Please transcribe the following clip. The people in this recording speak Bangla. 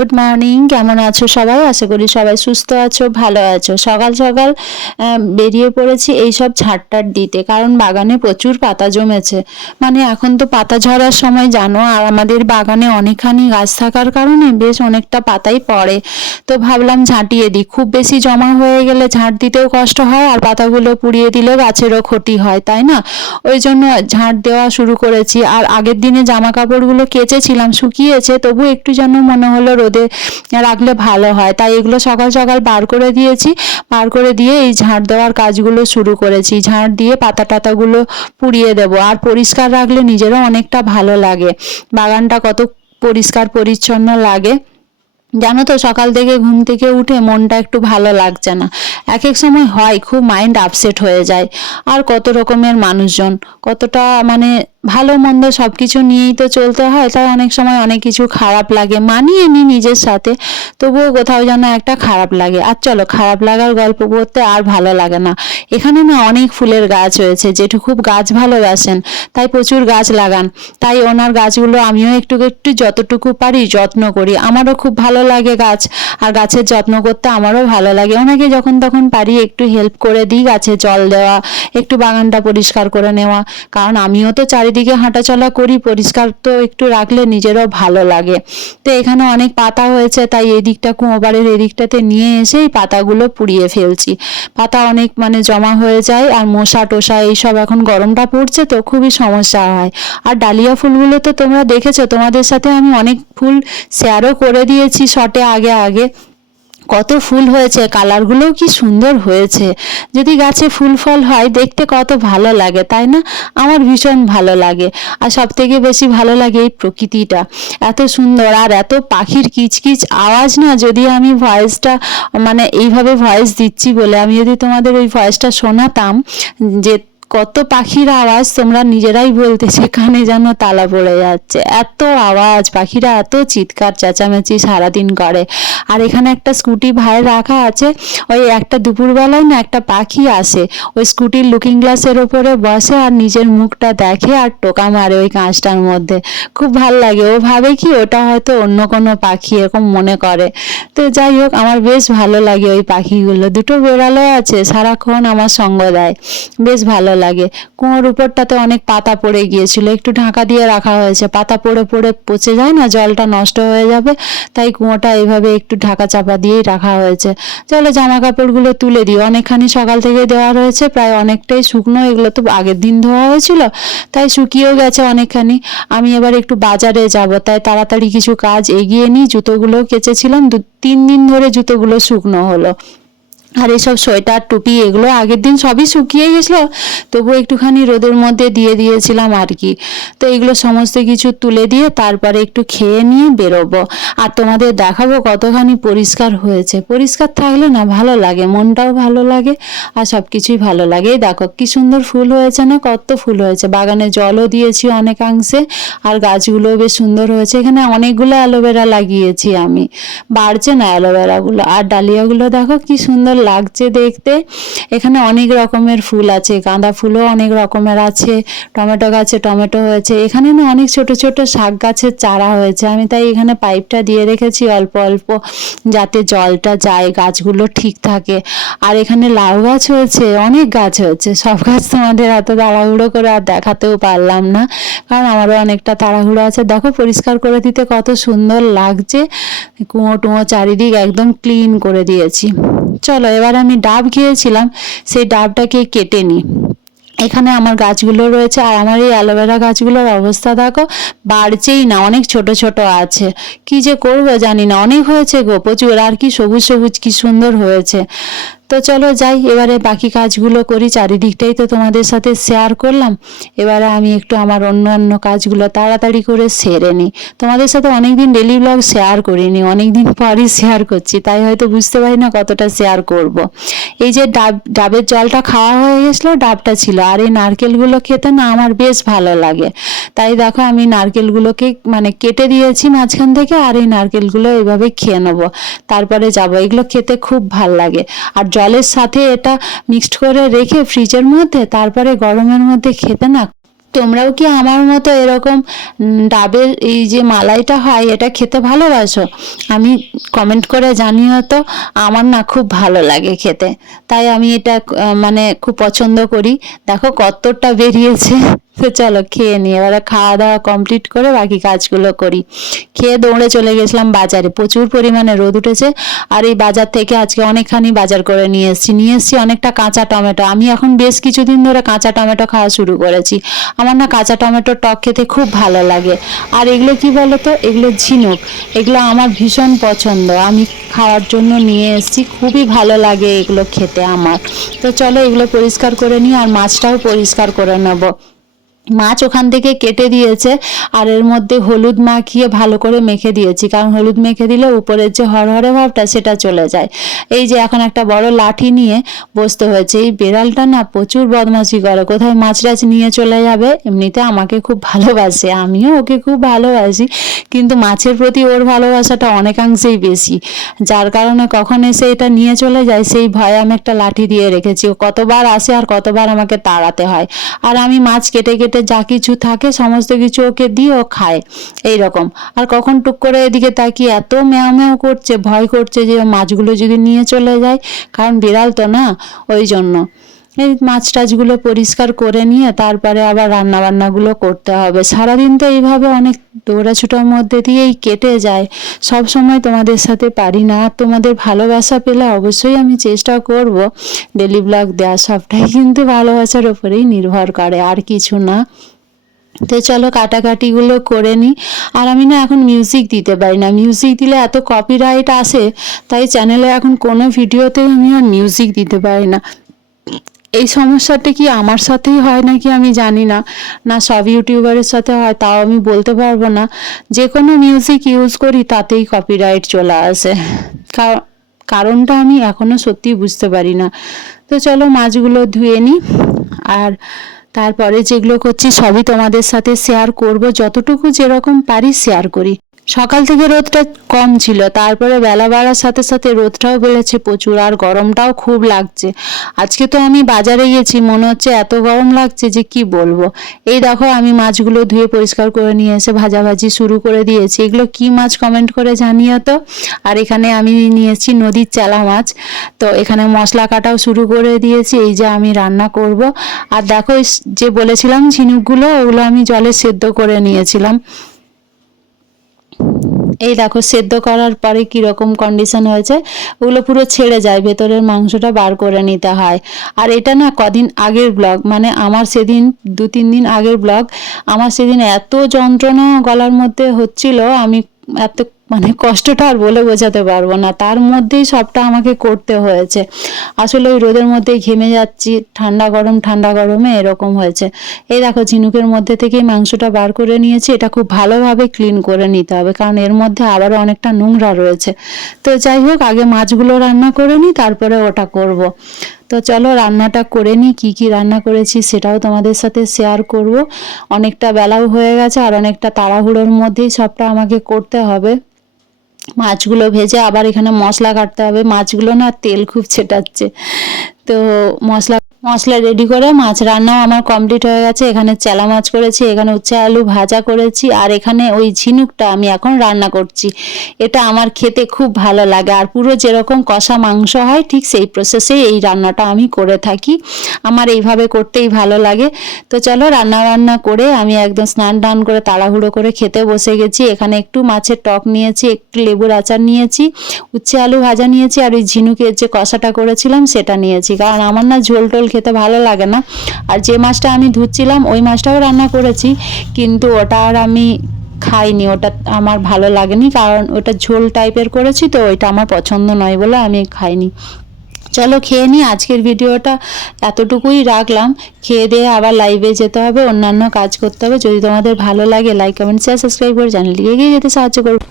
গুড মর্নিং, কেমন আছো সবাই? আশা করি সবাই সুস্থ আছো, ভালো আছো। সকাল সকাল বেরিয়ে পড়েছি এইসব ঝাড়টার দিতে, কারণ বাগানে প্রচুর পাতা জমেছে। মানে এখন তো পাতা ঝরার সময় জানো, আর আমাদের বাগানে অনেকখানি গাছ থাকার কারণে বেশ অনেকটা পাতাই পড়ে। তো ভাবলাম ঝাঁটিয়ে দিই, খুব বেশি জমা হয়ে গেলে ঝাঁট দিতেও কষ্ট হয়, আর পাতাগুলো পুড়িয়ে দিলে গাছেরও ক্ষতি হয়, তাই না? ওই জন্য ঝাঁট দেওয়া শুরু করেছি। আর আগের দিনে জামা কাপড়গুলো কেচেছিলাম, শুকিয়েছে, তবু একটু যেন মনে হলো রোদে রাখলে ভালো হয়, তাই এগুলো সকাল সকাল বার করে দিয়েছি। বার করে দিয়ে এই ঝাঁট দেওয়ার কাজগুলো শুরু করেছি। ঝাঁট দিয়ে পাতা টাতাগুলো পুড়িয়ে দেবো। আর পরিষ্কার রাখলে নিজেরও অনেকটা ভালো লাগে। বাগানটা কত পরিষ্কার পরিচ্ছন্ন লাগে জানো তো। সকাল থেকে ঘুম থেকে উঠে মনটা একটু ভালো লাগছে না। এক এক সময় হয় খুব মাইন্ড আপসেট হয়ে যায়। আর কত রকমের মানুষজন, কতটা মানে ভালো মন্দ সব কিছু নিয়েই তো চলতে হয়, তাই অনেক সময় অনেক কিছু খারাপ লাগে, মানিয়ে নিই নিজের সাথে, তবুও কোথাও যেন একটা খারাপ লাগে। আর চলো, খারাপ লাগার গল্প করতে আর ভালো লাগে না। এখানে না অনেক ফুলের গাছ হয়েছে, জেঠু খুব গাছ ভালোবাসেন, তাই প্রচুর গাছ লাগান। তাই ওনার গাছগুলো আমিও একটু একটু যতটুকু পারি যত্ন করি। আমারও খুব ভালো লাগে গাছ, আর গাছের যত্ন করতে আমারও ভালো লাগে। ওনাকে যখন তখন পারি একটু হেল্প করে দিই, গাছে জল দেওয়া, একটু বাগানটা পরিষ্কার করে নেওয়া। কারণ আমিও তো চারিদিকে হাঁটাচলা করি, পরিষ্কার তো একটু রাখলে নিজেরও ভালো লাগে। তো এখানে অনেক পাতা হয়েছে, তাই এই দিকটা কুয়োবাড়ির এদিকটাতে নিয়ে এসেই পাতাগুলো পুড়িয়ে ফেলছি। পাতা অনেক মানে জমা হয়ে যায়, আর মশা টোশা এইসব, এখন গরমটা পড়ছে তো খুবই সমস্যা হয়। আর ডালিয়া ফুলগুলো তো তোমরা দেখেছো, তোমাদের সাথে আমি অনেক ফুল শেয়ারও করে দিয়েছি শর্টে আগে আগে। কত ফুল হয়েছে, কালারগুলোও কি সুন্দর হয়েছে। যদি গাছে ফুল ফল হয় দেখতে কত ভালো লাগে, তাই না? আমার ভীষণ ভালো লাগে। আর সব থেকে বেশি ভালো লাগে এই প্রকৃতিটা, এত সুন্দর। আর এত পাখির কিচকিচ আওয়াজ না, যদি আমি ভয়েসটা মানে এইভাবে ভয়েস দিচ্ছি বলে আমি যদি তোমাদের ওই ভয়েসটা শোনাতাম, যে কত পাখির আওয়াজ, তোমরা নিজেরাই বলতেছে কানে যেন তালা পড়ে যাচ্ছে। এত আওয়াজ, পাখিরা এত চিৎকার চেঁচামেচি সারাদিন করে। আর এখানে একটা স্কুটি ভাইয়ের রাখা আছে, ওই একটা দুপুরবেলায় না একটা পাখি আসে, ওই স্কুটির লুকিং গ্লাসের ওপরে বসে আর নিজের মুখটা দেখে আর টোকা মারে ওই কাঁচটার মধ্যে। খুব ভাল লাগে। ও ভাবে কি ওটা হয়তো অন্য কোনো পাখি, এরকম মনে করে। তো যাই হোক, আমার বেশ ভালো লাগে ওই পাখিগুলো। দুটো বেড়ালও আছে, সারাক্ষণ আমার সঙ্গ দেয়, বেশ ভালো লাগে। কুয়োর উপরটাতে অনেক পাতা পড়ে গিয়েছিল, একটু ঢাকা দিয়ে রাখা হয়েছে। পাতা পড়ে পড়ে পচে যায় না, জলটা নষ্ট হয়ে যাবে, তাই কুয়োটা এইভাবে একটু ঢাকা চাপা দিয়েই রাখা হয়েছে। চলো জামা কাপড়গুলো তুলে দিই, অনেকখানি সকাল থেকে দেওয়া রয়েছে, প্রায় অনেকটাই শুকনো। এগুলো তো আগের দিন ধোয়া হয়েছিল, তাই শুকিয়েও গেছে অনেকখানি। আমি এবার একটু বাজারে যাব, তাই তাড়াতাড়ি কিছু কাজ এগিয়ে নিই। জুতোগুলো কেচেছিলাম, 2-3 দিন ধরে জুতোগুলো শুকনো হলো। আর এসব সোয়েটার টুপি এগুলো আগের দিন সবই শুকিয়ে গেছিলো, তবু একটুখানি রোদের মধ্যে দিয়ে দিয়েছিলাম আর কি। তো এগুলো সমস্ত কিছু তুলে দিয়ে তারপরে একটু খেয়ে নিয়ে বেরোবো, আর তোমাদের দেখাবো কতখানি পরিষ্কার হয়েছে। পরিষ্কার থাকলে না ভালো লাগে, মনটাও ভালো লাগে, আর সব কিছুই ভালো লাগে। এই দেখো কি সুন্দর ফুল হয়েছে না, কত ফুল হয়েছে। বাগানে জলও দিয়েছি অনেকাংশে, আর গাছগুলোও বেশ সুন্দর হয়েছে। এখানে অনেকগুলো অ্যালোভেরা লাগিয়েছি আমি, বাড়ছে না অ্যালোভেরাগুলো। আর ডালিয়াগুলো দেখো কি সুন্দর লাগছে দেখতে। এখানে অনেক রকমের ফুল আছে, গাঁদা ফুলও অনেক রকমের আছে, টমেটো গাছে টমেটো হয়েছে। এখানে না অনেক ছোট ছোট শাক গাছের চারা হয়েছে, আমি তাই এখানে পাইপটা দিয়ে রেখেছি অল্প অল্প, যাতে জলটা যায়, গাছগুলো ঠিক থাকে। আর এখানে লাউ গাছ হয়েছে, অনেক গাছ হয়েছে। সব গাছ তোমাদের এত তাড়াহুড়ো করে আর দেখাতেও পারলাম না, কারণ আমারও অনেকটা তাড়াহুড়ো আছে। দেখো পরিষ্কার করে দিতে কত সুন্দর লাগছে। কুয়ো টুয়ো চারিদিক একদম ক্লিন করে দিয়েছি। চলো এবার আমি ডাব খেয়েছিলাম, সেই ডাবটাকে কেটে নিই। এখানে আমার গাছগুলো রয়েছে, আর আমার এই অ্যালোভেরা গাছগুলোর অবস্থা দেখো, বাড়ছেই না, অনেক ছোট ছোট আছে। কি যে করবো জানি না, অনেক হয়েছে গো প্রচুর, আর কি সবুজ সবুজ কি সুন্দর হয়েছে। তো চলো যাই, এবারে বাকি কাজগুলো করি। চারিদিকটাই তো তোমাদের সাথে শেয়ার করলাম, এবারে আমি একটু আমার অন্য কাজগুলো তাড়াতাড়ি করে সেরে নিই। তোমাদের সাথে অনেকদিন ডেলি ব্লগ শেয়ার করিনি, অনেকদিন পরই শেয়ার করছি, তাই হয়তো বুঝতে পারি না কতটা শেয়ার করব। এই যে ডাবের জলটা খাওয়া হয়ে গেছিলো, ডাবটা ছিল। আর এই নারকেলগুলো খেতে না আমার বেশ ভালো লাগে, তাই দেখো আমি নারকেলগুলোকে মানে কেটে দিয়েছি মাঝখান থেকে, আর এই নারকেলগুলো এইভাবে খেয়ে নেবো, তারপরে যাবো। এগুলো খেতে খুব ভাল লাগে। আর জলের সাথে এটা মিক্সড করে রেখে ফ্রিজের মধ্যে, তারপরে গরমের মধ্যে খেতে না তোমরাও কি আমার মতো এরকম ডাবের এই যে মালাইটা হয় এটা খেতে ভালোবাসো? আমি কমেন্ট করে জানিও তো। আমার না খুব ভালো লাগে খেতে, তাই আমি এটা মানে খুব পছন্দ করি। দেখো কতটা বেরিয়েছে। তো চলো খেয়ে নিই, এবারে খাওয়া দাওয়া কমপ্লিট করে বাকি কাজগুলো করি। খেয়ে দৌড়ে চলে গেছিলাম বাজারে, প্রচুর পরিমাণে রোদ উঠেছে। আর এই বাজার থেকে আজকে অনেকখানি বাজার করে নিয়ে এসেছি অনেকটা কাঁচা টমেটো। আমি এখন বেশ কিছুদিন ধরে কাঁচা টমেটো খাওয়া শুরু করেছি। আমার না কাঁচা টমেটোর টক খেতে খুব ভালো লাগে। আর এগুলো কি বলো তো, এগুলো ঝিনুক, এগুলো আমার ভীষণ পছন্দ, আমি খাওয়ার জন্য নিয়ে এসেছি। খুবই ভালো লাগে এগুলো খেতে আমার। তো চলো এগুলো পরিষ্কার করে নিই, আর মাছটাও পরিষ্কার করে নেবো। মাছ ওখান থেকে কেটে দিয়েছে, আর এর মধ্যে হলুদ মাখিয়ে ভালো করে মেখে দিয়েছি, কারণ হলুদ মেখে দিলে উপরের যে হরহরে ভাবটা সেটা চলে যায়। এই যে এখন একটা বড় লাঠি নিয়ে বসতে হয়েছে। এই বেড়ালটা না প্রচুর বদমাশি করে, কোথায় মাছ টাছ নিয়ে চলে যাবে। এমনিতে আমাকে খুব ভালোবাসে, আমিও ওকে খুব ভালোবাসি, কিন্তু মাছের প্রতি ওর ভালোবাসাটা অনেকাংশেই বেশি, যার কারণে কখন এসে এটা নিয়ে চলে যায় সেই ভয়ে আমি একটা লাঠি দিয়ে রেখেছি। ও কতবার আসে আর কতবার আমাকে তাড়াতে হয়। আর আমি মাছ কেটে কেটে যা কিছু থাকে সমস্ত কিছু ওকে দিই, ও খায় এই রকম। আর কখন টুক করে এদিকে তাকিয়ে এত ম্যাও ম্যাও করছে, ভয় করছে যে মাছগুলো যদি নিয়ে চলে যায়, কারণ বিড়াল তো না, ওই জন্য। এই মাছ টাছগুলো পরিষ্কার করে নিয়ে তারপরে আবার রান্না বান্নাগুলো করতে হবে। সারাদিন তো এইভাবে অনেক দৌড়াছুটার মধ্যে দিয়েই কেটে যায়, সব সময় তোমাদের সাথে পারি না। আর তোমাদের ভালোবাসা পেলে অবশ্যই আমি চেষ্টা করব ডেলি ব্লগ দেওয়া, সবটাই কিন্তু ভালোবাসার উপরেই নির্ভর করে, আর কিছু না। তো চলো কাটাকাটিগুলো করে নিই। আর আমি না এখন মিউজিক দিতে পারি না, মিউজিক দিলে এত কপিরাইট আসে, তাই চ্যানেলে এখন কোনো ভিডিওতে আমি আর মিউজিক দিতে পারি না। এই সমস্যাটা কি আমার সাথেই হয় নাকি আমি জানি না, না সব ইউটিউবারের সাথে হয় তাও আমি বলতে পারবো না। যে কোনো মিউজিক ইউজ করি তাতেই কপিরাইট চলে আসে, কারণটা আমি এখনো সত্যি বুঝতে পারি না। তো চলো মাছগুলো ধুয়ে নিই, আর তারপরে যেগুলো করছি সবই তোমাদের সাথে শেয়ার করব, যতটুকু যেরকম পারি শেয়ার করি। সকাল থেকে রোদটা কম ছিল, তারপরে বেলা বাড়ার সাথে সাথে রোদটাও বেড়েছে প্রচুর, আর গরমটাও খুব লাগছে। আজকে তো আমি বাজারে গেছি, মনে হচ্ছে এত গরম লাগছে যে কি বলবো। এই দেখো আমি মাছগুলো ধুয়ে পরিষ্কার করে নিয়ে এসে ভাজাভাজি শুরু করে দিয়েছি। এগুলো কি মাছ কমেন্ট করে জানিও তো। আর এখানে আমি নিয়েছি নদীর চেলা মাছ, তো এখানে মশলা কাটাও শুরু করে দিয়েছি। এই যে আমি রান্না করব। আর দেখো যে বলেছিলাম ঝিনুকগুলো, ওগুলো আমি জলে সেদ্ধ করে নিয়েছিলাম। এই দেখো সেদ্ধ করার পরে কীরকম কন্ডিশন হয়েছে, ওগুলো পুরো ছেড়ে যায়, ভেতরের মাংসটা বার করে নিতে হয়। আর এটা না কদিন আগের ব্লগ, মানে আমার সেদিন 2-3 দিন আগের ব্লগ। আমার সেদিন এত যন্ত্রণা গলার মধ্যে হচ্ছিল, আমি এত মানে কষ্টটা আর বলে বোঝাতে পারবো না, তার মধ্যেই সবটা আমাকে করতে হয়েছে। আসলে ওই রোদের মধ্যেই ঘেমে যাচ্ছি, ঠান্ডা গরমে এরকম হয়েছে। এই দেখো ঝিনুকের মধ্যে থেকেই মাংসটা বার করে নিয়েছি। এটা খুব ভালোভাবে ক্লিন করে নিতে হবে, কারণ এর মধ্যে আবারও অনেকটা নোংরা রয়েছে। তো যাই হোক, আগে মাছগুলো রান্না করে নিই, তারপরে ওটা করব। তো চলো রান্নাটা করে নিই, কী কী রান্না করেছি সেটাও তোমাদের সাথে শেয়ার করব। অনেকটা বেলাও হয়ে গেছে, আর অনেকটা তাড়াহুড়োর মধ্যেই সবটা আমাকে করতে হবে। মাছগুলো ভেজে আবার এখানে মশলা কাটতে হবে। মাছগুলো না তেল খুব ছেটাচ্ছে, তো মশলা রেডি করে মাছ রান্নাও আমার কমপ্লিট হয়ে গেছে। এখানে চেলা মাছ করেছি, এখানে উচ্ছে আলু ভাজা করেছি, আর এখানে ওই ঝিনুকটা আমি এখন রান্না করছি। এটা আমার খেতে খুব ভালো লাগে, আর পুরো যেরকম কষা মাংস হয় ঠিক সেই প্রসেসেই এই রান্নাটা আমি করে থাকি। আমার এইভাবে করতেই ভালো লাগে। তো চলো রান্না করে আমি একদম স্নান টান করে তাড়াহুড়ো করে খেতে বসে গেছি। এখানে একটু মাছের টক নিয়েছি, একটু লেবুর আচার নিয়েছি, উচ্ছে আলু ভাজা নিয়েছি, আর ওই ঝিনুকের যে কষাটা করেছিলাম সেটা নিয়েছি, কারণ আমার না ঝোল টোল খেতে ভালো লাগে না। আর যে মাছটা আমি ধুচ্ছিলাম ওই মাছটাও রান্না করেছি, কিন্তু ওটা আর আমি খাইনি, ওটা আমার ভালো লাগেনি, কারণ ওটা ঝোল টাইপের করেছি, তো ওইটা আমার পছন্দ নয় বলে আমি খাইনি। চলো খেয়ে নিই, আজকের ভিডিওটা এতটুকুই রাখলাম। খেয়ে দিয়ে আবার লাইভে যেতে হবে, অন্যান্য কাজ করতে হবে। যদি তোমাদের ভালো লাগে লাইক কমেন্ট শেয়ার সাবস্ক্রাইব করে চ্যানেলটিকে এগিয়ে যেতে সাহায্য করবে।